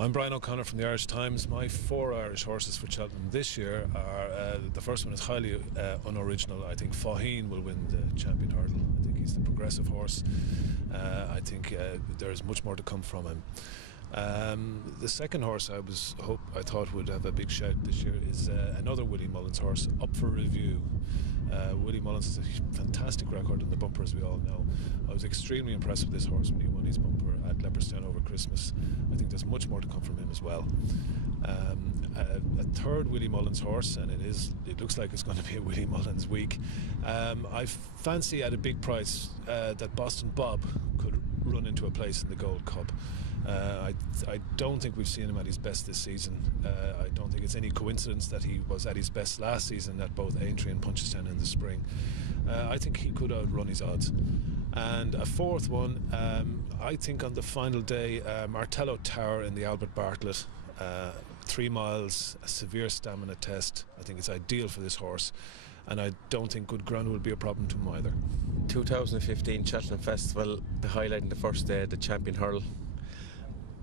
I'm Brian O'Connor from the Irish Times. My 4 Irish horses for Cheltenham this year are, the first one is highly unoriginal. I think Faugheen will win the Champion Hurdle. I think he's the progressive horse. I think there's much more to come from him. The second horse I thought would have a big shout this year is another Willie Mullins horse, Up for Review. Willie Mullins has a fantastic record in the bumper, as we all know. I was extremely impressed with this horse when he won his bumper at Leopardstown over Christmas. I think there's much more to come from him as well. A third Willie Mullins horse, and it looks like it's going to be a Willie Mullins week. I fancy at a big price that Boston Bob could run into a place in the Gold Cup. I don't think we've seen him at his best this season. I don't think it's any coincidence that he was at his best last season at both Aintree and Punchestown in the spring. I think he could outrun his odds. And a fourth one, I think on the final day, Martello Tower in the Albert Bartlett, 3 miles, a severe stamina test. I think it's ideal for this horse, and I don't think good ground will be a problem to him either. 2015 Cheltenham Festival, the highlight in the first day, the Champion Hurdle.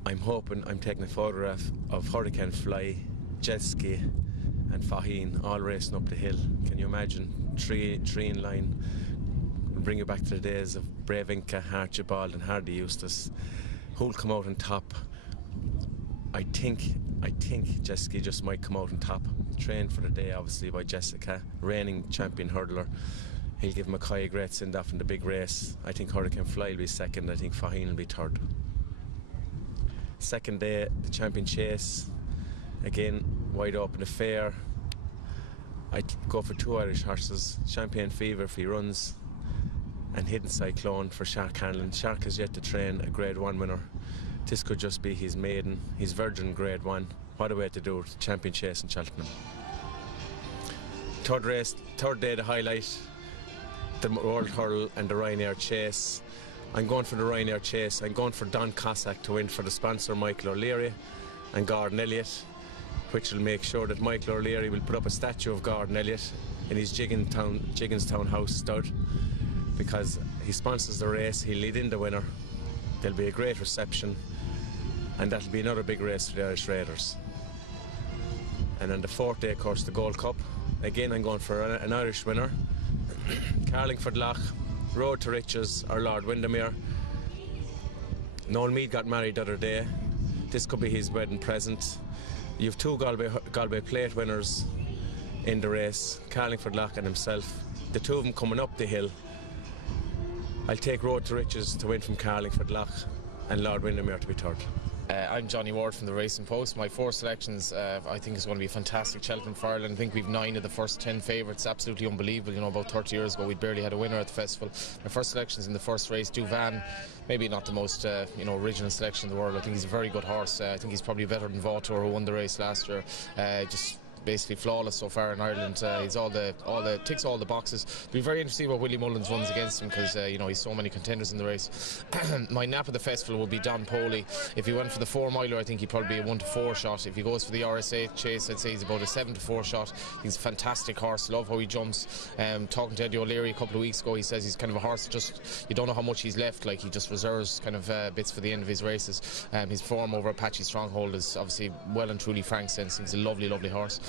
I'm hoping I'm taking a photograph of Hurricane Fly, Jet Ski and Faugheen all racing up the hill. Can you imagine? Three in line. We'll bring you back to the days of Brave Inca, Archibald and Hardy Eustace. Who'll come out on top? I think Jet Ski just might come out on top. Trained for the day obviously by Jessica, reigning champion hurdler. He'll give Mackay a great send-off in the big race. I think Hurricane Fly will be second. I think Faugheen will be third. Second day, the Champion Chase. Again, wide open affair. I'd go for 2 Irish horses. Champagne Fever if he runs, and Hidden Cyclone for Shark Hanlon. Shark has yet to train a Grade 1 winner. This could just be his maiden, his virgin Grade 1. What a way to do it, Champion Chase in Cheltenham. Third race, third day, the highlight, the World Hurl and the Ryanair Chase. I'm going for the Ryanair Chase. I'm going for Don Cossack to win for the sponsor Michael O'Leary and Gordon Elliott, which will make sure that Michael O'Leary will put up a statue of Gordon Elliott in his Jigginstown house stud, because he sponsors the race. He'll lead in the winner. There'll be a great reception, and that'll be another big race for the Irish Raiders. And on the fourth day, of course, the Gold Cup. Again, I'm going for an Irish winner. Carlingford Lough, Road to Riches or Lord Windermere. Noel Meade got married the other day. This could be his wedding present. You have 2 Galway Plate winners in the race, Carlingford Lough and himself. The 2 of them coming up the hill. I'll take Road to Riches to win from Carlingford Lough and Lord Windermere to be third. I'm Johnny Ward from the Racing Post. My 4 selections I think is going to be fantastic. Cheltenham for Ireland. I think we've 9 of the first 10 favourites. Absolutely unbelievable. You know, about 30 years ago we barely had a winner at the festival. My first selections in the first race, Duvan. Maybe not the most original selection in the world. I think he's a very good horse. I think he's probably better than Vautour, who won the race last year. Just basically flawless so far in Ireland. He's ticks all the boxes. It'll be very interesting what Willie Mullins runs against him, because he's so many contenders in the race. My nap of the festival will be Don Poley. If he went for the 4 miler, I think he'd probably be a 1-4 shot. If he goes for the RSA Chase, I'd say he's about a 7-4 shot. He's a fantastic horse. Love how he jumps. Talking to Eddie O'Leary a couple of weeks ago, he says he's kind of a horse just, you don't know how much he's left. Like, he just reserves kind of bits for the end of his races. His form over Apache Stronghold is obviously well and truly Frank Sense. He's a lovely horse.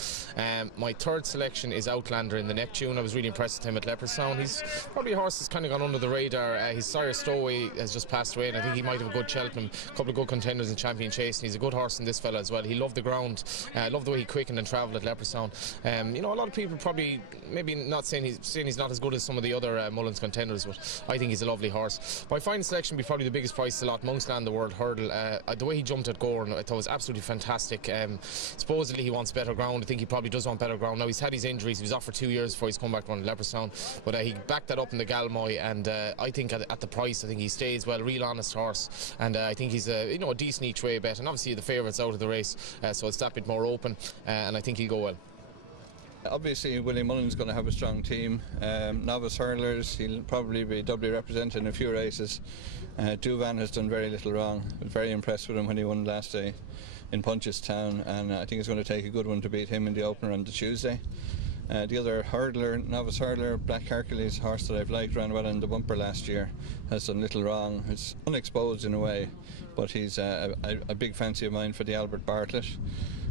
My third selection is Outlander in the Neptune. I was really impressed with him at Leopardstown. He's probably a horse that's kind of gone under the radar. His sire Stowaway has just passed away, and I think he might have a good Cheltenham, a couple of good contenders in Champion Chase, and he's a good horse in this fella as well. He loved the ground, loved the way he quickened and travelled at Leopardstown. A lot of people probably maybe not saying he's not as good as some of the other Mullins contenders, but I think he's a lovely horse. My final selection would be probably the biggest price of the lot, Monksland, the World Hurdle. The way he jumped at Gorn, I thought was absolutely fantastic. Supposedly he wants better ground. I think he probably does want better ground. Now, he's had his injuries. He was off for 2 years before he's come back to run Leopardstown, but he backed that up in the Galmoy, and I think at the price, I think he stays well. Real honest horse, and I think he's a decent each way bet, and obviously the favourites out of the race, so it's that bit more open, and I think he'll go well. Obviously, Willie Mullins is going to have a strong team. Novice hurlers, he'll probably be doubly represented in a few races. Duvan has done very little wrong. I was very impressed with him when he won last day in Punchestown, and I think it's going to take a good one to beat him in the opener on the Tuesday. The other hurdler, novice hurdler, Black Hercules, a horse that I've liked, ran well in the bumper last year, has done little wrong. It's unexposed in a way, but he's a big fancy of mine for the Albert Bartlett.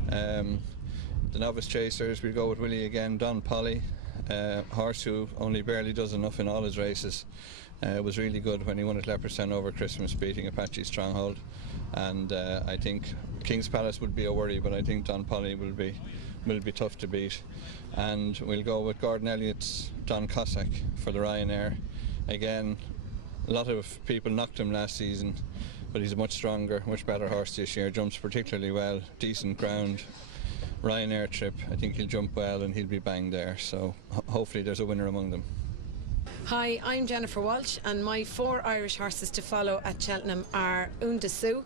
The novice chasers, we go with Willie again, Don Polly, horse who only barely does enough in all his races. Was really good when he won at Leopardstown over Christmas, beating Apache Stronghold. And I think King's Palace would be a worry, but I think Don Polly will be tough to beat. And we'll go with Gordon Elliott's Don Cossack for the Ryanair. Again, a lot of people knocked him last season, but he's a much stronger, much better horse this year. Jumps particularly well, decent ground. Ryanair trip, I think he'll jump well and he'll be bang there. So hopefully there's a winner among them. Hi, I'm Jennifer Walsh, and my 4 Irish horses to follow at Cheltenham are Undasu.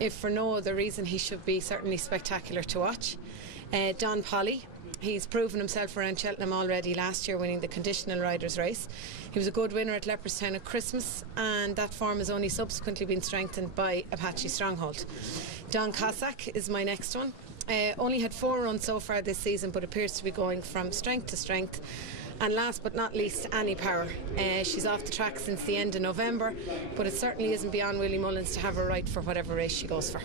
If for no other reason, he should be certainly spectacular to watch. Don Polly, he's proven himself around Cheltenham already last year, winning the conditional riders race. He was a good winner at Leopardstown at Christmas, and that form has only subsequently been strengthened by Apache Stronghold. Don Cossack is my next one. Only had 4 runs so far this season, but appears to be going from strength to strength. And last but not least, Annie Power. She's off the track since the end of November, but it certainly isn't beyond Willie Mullins to have her right for whatever race she goes for.